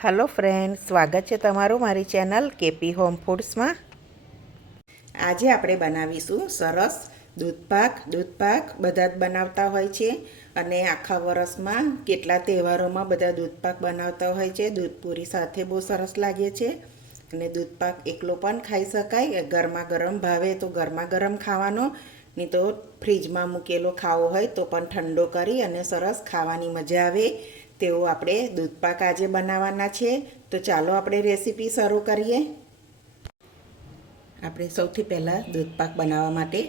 Hello friend, स्वागत है तमारू मारी चेनल केपी होम फूड्स में। आज આપણે બનાવીશું સરસ દૂધપાક બધા જ બનાવતા હોય છે અને આખા વર્ષમાં કેટલા તહેવારોમાં બધા દૂધપાક બનાવતા હોય છે। દૂધપૂરી સાથે બહુ સરસ લાગે છે અને દૂધપાક એકલો પણ ખાઈ શકાય। ગરમા ગરમ ભાવે તો ગરમા ગરમ ખાવાનો, નહીં તો ફ્રીજમાં મૂકેલો ખાવો હોય તો પણ ઠંડો કરી અને સરસ ખાવાની મજા આવે તેવો આપણે દૂધપાક આજે બનાવવાના છે। તો ચાલો આપણે રેસીપી શરૂ કરીએ। આપણે સૌથી પહેલાં દૂધપાક બનાવવા માટે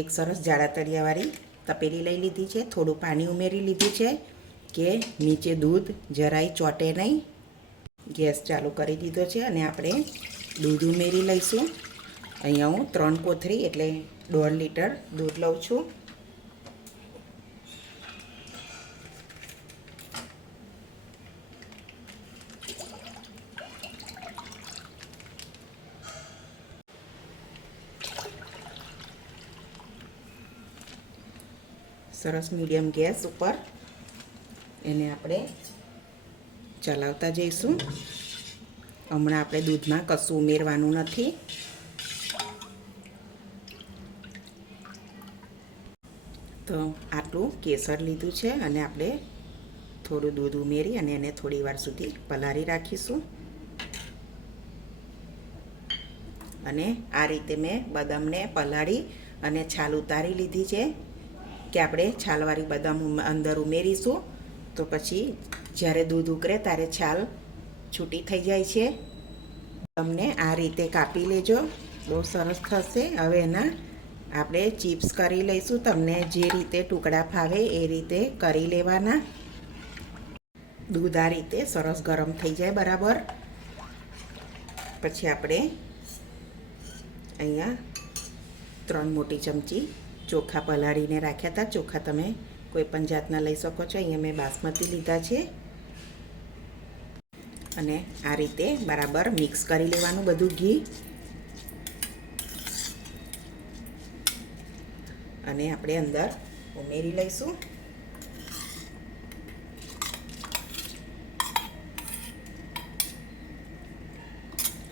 એક સરસ જાડા તળિયાવાળી તપેલી લઈ લીધી છે। થોડું પાણી ઉમેરી લીધું છે કે નીચે દૂધ જરાય ચોંટે નહીં। ગેસ ચાલુ કરી દીધો છે અને આપણે દૂધ ઉમેરી લઈશું। અહીંયા હું 3 કોથળી એટલે 1.5 લીટર દૂધ લઉં છું। સરસ મીડિયમ ગેસ ઉપર એને આપણે ચલાવતા જઈશું। હમણાં આપણે દૂધમાં કશું ઉમેરવાનું નથી। તો આટલું કેસર લીધું છે અને આપણે થોડું દૂધ ઉમેરી અને એને થોડી વાર સુધી પલાળી રાખીશું। અને આ રીતે મેં બદામને પલાળી અને છાલ ઉતારી લીધી છે કે આપણે છાલવાળી બદામ અંદર ઉમેરીશું તો પછી જ્યારે દૂધ ઉકળે ત્યારે છાલ છૂટી થઈ જાય છે। તમને આ રીતે કાપી લેજો, બહુ સરસ થશે। હવે એના આપણે ચિપ્સ કરી લઈશું। તમને જે રીતે ટુકડા ફાવે એ રીતે કરી લેવાના। દૂધ આ રીતે સરસ ગરમ થઈ જાય બરાબર પછી આપણે અહીંયા 3 મોટી ચમચી ચોખા પલાળીને રાખ્યા હતા। ચોખા તમે કોઈ પણ જાતના લઈ શકો છો। અહીંયા મેં બાસમતી લીધા છે અને આ રીતે બરાબર મિક્સ કરી લેવાનું બધું ઘી। અને આપણે અંદર ઉમેરી લઈશું।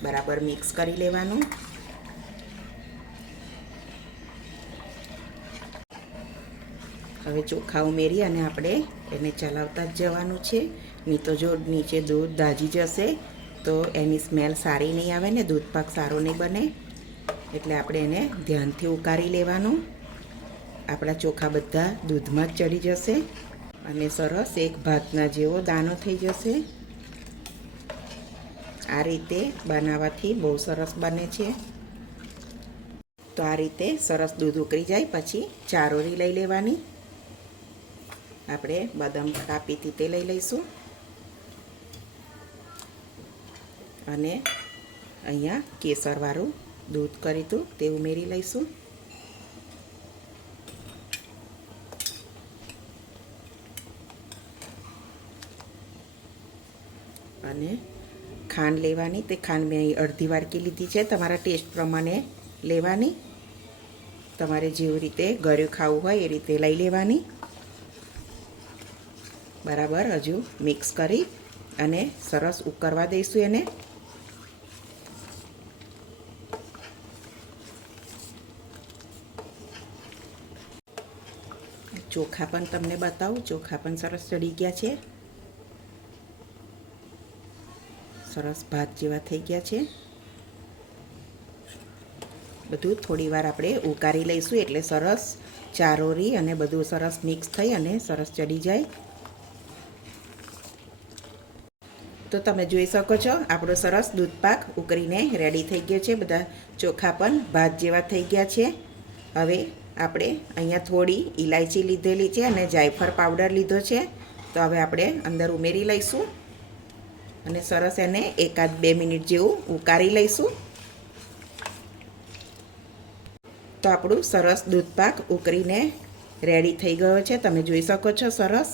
બરાબર મિક્સ કરી લેવાનું। હવે ચોખા ઉમેરી અને આપણે એને ચલાવતા જ જવાનું છે, નહીં તો જો નીચે દૂધ દાજી જશે તો એની સ્મેલ સારી નહીં આવે ને દૂધપાક સારો નહીં બને। એટલે આપણે એને ધ્યાનથી ઉકાળી લેવાનું। આપણા ચોખા બધા દૂધમાં જ ચડી જશે અને સરસ એક ભાતના જેવો દાણો થઈ જશે। આ રીતે બનાવવાથી બહુ સરસ બને છે। તો આ રીતે સરસ દૂધ ઉકળી જાય પછી ચારોળી લઈ લેવાની। આપણે બદામ કાપી હતી તે લઈ લઈશું અને અહીંયા કેસરવાળું દૂધ કર્યું હતું તે ઉમેરી લઈશું। અને ખાંડ લેવાની, તે ખાંડ મેં અહીં અડધી વાટકી લીધી છે। તમારા ટેસ્ટ પ્રમાણે લેવાની, તમારે જેવી રીતે ગળ્યું ખાવું હોય એ રીતે લઈ લેવાની। બરાબર હજુ મિક્સ કરી અને સરસ ઉકળવા દઈશું એને। ચોખા પણ તમને બતાવું, ચોખા પણ સરસ ચડી ગયા છે, સરસ ભાત જેવા થઈ ગયા છે। બધું થોડી વાર આપણે ઉકાળી લઈશું એટલે સરસ ચારોળી અને બધું સરસ મિક્સ થઈ અને સરસ ચડી જાય। તો તમે જોઈ શકો છો આપણો સરસ દૂધપાક ઉકળીને રેડી થઈ ગયો છે। બધા ચોખા પણ ભાત જેવા થઈ ગયા છે। હવે આપણે અહીંયા થોડી ઇલાયચી લીધેલી છે અને જાયફળ પાવડર લીધો છે તો હવે આપણે અંદર ઉમેરી લઈશું અને સરસ એને 1-2 મિનિટ જેવું ઉકાળી લઈશું। તો આપણું સરસ દૂધપાક ઉકળીને રેડી થઈ ગયો છે। તમે જોઈ શકો છો સરસ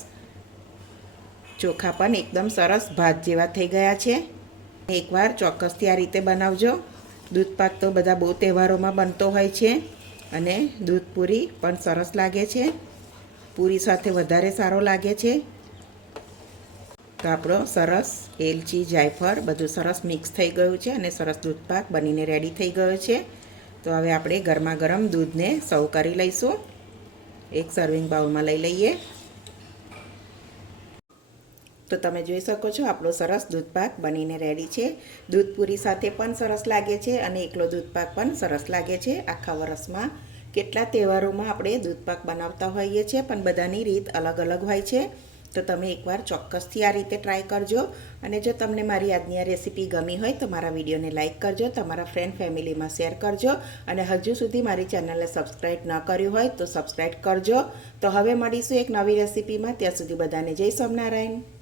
ચોખા પણ એકદમ સરસ ભાત જેવા થઈ ગયા છે। એકવાર ચોક્કસથી આ રીતે બનાવજો। દૂધપાક તો બધા બહુ તહેવારોમાં બનતો હોય છે અને દૂધપૂરી પણ સરસ લાગે છે, પૂરી સાથે વધારે સારો લાગે છે। તો આપણો સરસ એલચી જાયફળ બધું સરસ મિક્સ થઈ ગયું છે અને સરસ દૂધપાક બનીને રેડી થઈ ગયો છે. તો હવે આપણે ગરમા ગરમ દૂધને સર્વ કરી લઈશું. એક સર્વિંગ બાઉલમાં લઈ લઈએ. તો તમે જોઈ શકો છો આપણો સરસ દૂધપાક બનીને રેડી છે. દૂધ પૂરી સાથે પણ સરસ લાગે છે અને એકલો દૂધપાક પણ સરસ લાગે છે. આખા વર્ષમાં કેટલા તહેવારોમાં આપણે દૂધપાક બનાવતા હોઈએ છીએ, પણ બધાની રીત અલગ અલગ હોય છે. તો તમે એકવાર ચોક્કસથી આ રીતે ટ્રાય કરજો. અને જો તમને મારી આજની આ રેસીપી ગમી હોય તો મારા વિડીયોને લાઇક કરજો, તમારા ફ્રેન્ડ ફેમિલીમાં શેર કરજો અને હજુ સુધી મારી ચેનલને સબસ્ક્રાઈબ ન કર્યું હોય તો સબસ્ક્રાઈબ કરજો. તો હવે મળીશું એક નવી રેસીપીમાં. ત્યાં સુધી બધાને જય સ્વામિનારાયણ.